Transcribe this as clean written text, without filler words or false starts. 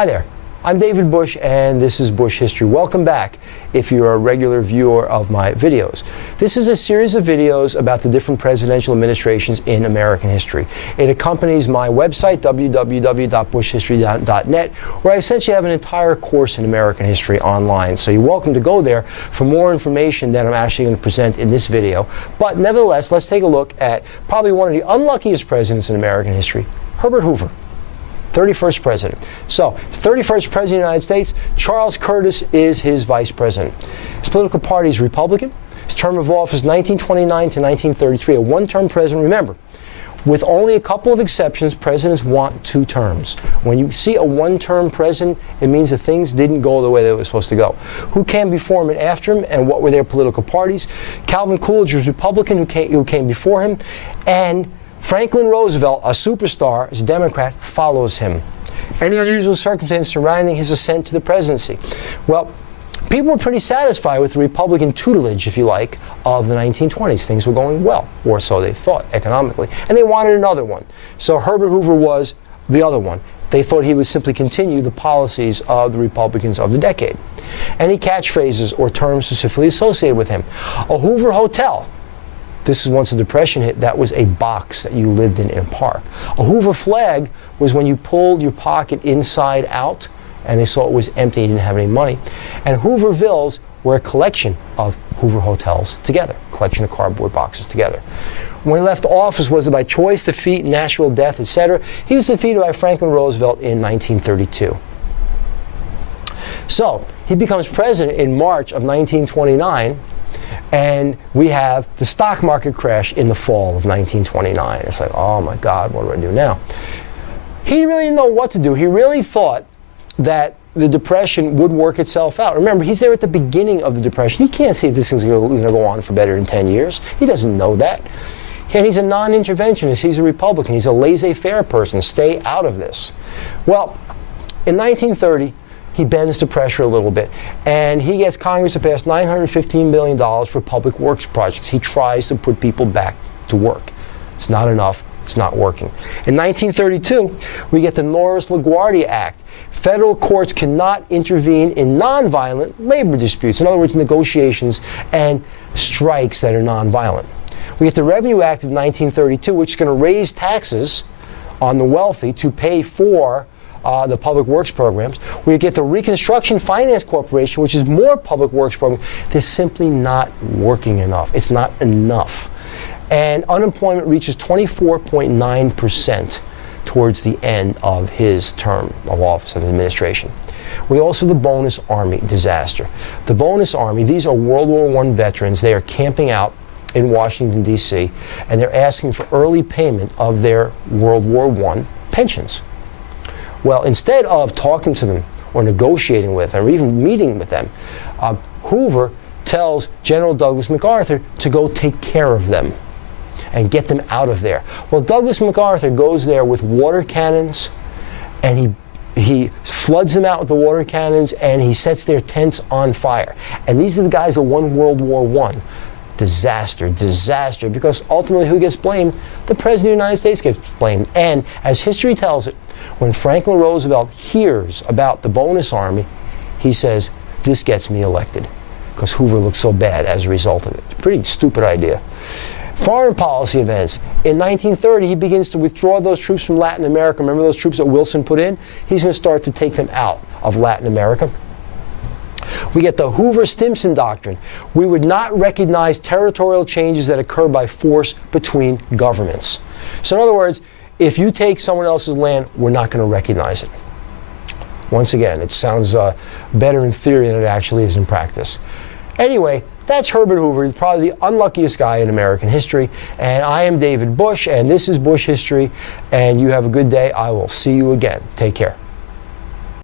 Hi there, I'm David Busch and this is Busch History. Welcome back if you're a regular viewer of my videos. This is a series of videos about the different presidential administrations in American history. It accompanies my website, www.buschhistory.net, where I essentially have an entire course in American history online. So you're welcome to go there for more information that I'm actually going to present in this video. But nevertheless, let's take a look at probably one of the unluckiest presidents in American history, Herbert Hoover. 31st president. So, 31st president of the United States, Charles Curtis is his vice president. His political party is Republican. His term of office 1929 to 1933, a one-term president. Remember, with only a couple of exceptions, presidents want 2 terms. When you see a one-term president, it means that things didn't go the way they were supposed to go. Who came before him and after him, and what were their political parties? Calvin Coolidge was Republican, who came before him, and Franklin Roosevelt, a superstar, as a Democrat, follows him. Any unusual circumstance surrounding his ascent to the presidency? Well, people were pretty satisfied with the Republican tutelage, if you like, of the 1920s. Things were going well, or so they thought, economically, and they wanted another one. So Herbert Hoover was the other one. They thought he would simply continue the policies of the Republicans of the decade. Any catchphrases or terms specifically associated with him? A Hoover Hotel. This is once the Depression hit, that was a box that you lived in a park. A Hoover flag was when you pulled your pocket inside out and they saw it was empty, you didn't have any money. And Hoovervilles were a collection of Hoover hotels together, collection of cardboard boxes together. When he left office, was it by choice, defeat, natural death, etc.? He was defeated by Franklin Roosevelt in 1932. So, he becomes president in March of 1929. And we have the stock market crash in the fall of 1929. It's like, oh my God, what do I do now? He really didn't know what to do. He really thought that the Depression would work itself out. Remember, he's there at the beginning of the Depression. He can't see if this thing's going to go on for better than 10 years. He doesn't know that. And he's a non-interventionist. He's a Republican. He's a laissez-faire person. Stay out of this. Well, in 1930, he bends to pressure a little bit, and he gets Congress to pass $915 billion for public works projects. He tries to put people back to work. It's not enough. It's not working. In 1932, we get the Norris-LaGuardia Act. Federal courts cannot intervene in nonviolent labor disputes. In other words, negotiations and strikes that are nonviolent. We get the Revenue Act of 1932, which is going to raise taxes on the wealthy to pay for the public works programs. We get the Reconstruction Finance Corporation, which is more public works programs. They're simply not working enough. It's not enough. And unemployment reaches 24.9% towards the end of his term of office of administration. We also have the Bonus Army disaster. The Bonus Army, these are World War I veterans. They are camping out in Washington, D.C., and they're asking for early payment of their World War I pensions. Well, instead of talking to them or negotiating with them or even meeting with them, Hoover tells General Douglas MacArthur to go take care of them and get them out of there. Well, Douglas MacArthur goes there with water cannons, and he floods them out with the water cannons, and he sets their tents on fire. And these are the guys that won World War I. Disaster, disaster, because ultimately who gets blamed? The President of the United States gets blamed. And as history tells it, when Franklin Roosevelt hears about the Bonus Army, he says, this gets me elected, because Hoover looks so bad as a result of it. Pretty stupid idea. Foreign policy events. In 1930, he begins to withdraw those troops from Latin America. Remember those troops that Wilson put in? He's going to start to take them out of Latin America. We get the Hoover-Stimson Doctrine. We would not recognize territorial changes that occur by force between governments. So in other words, if you take someone else's land, we're not going to recognize it. Once again, it sounds better in theory than it actually is in practice. Anyway, that's Herbert Hoover, probably the unluckiest guy in American history. And I am David Busch, and this is Busch History. And you have a good day. I will see you again. Take care.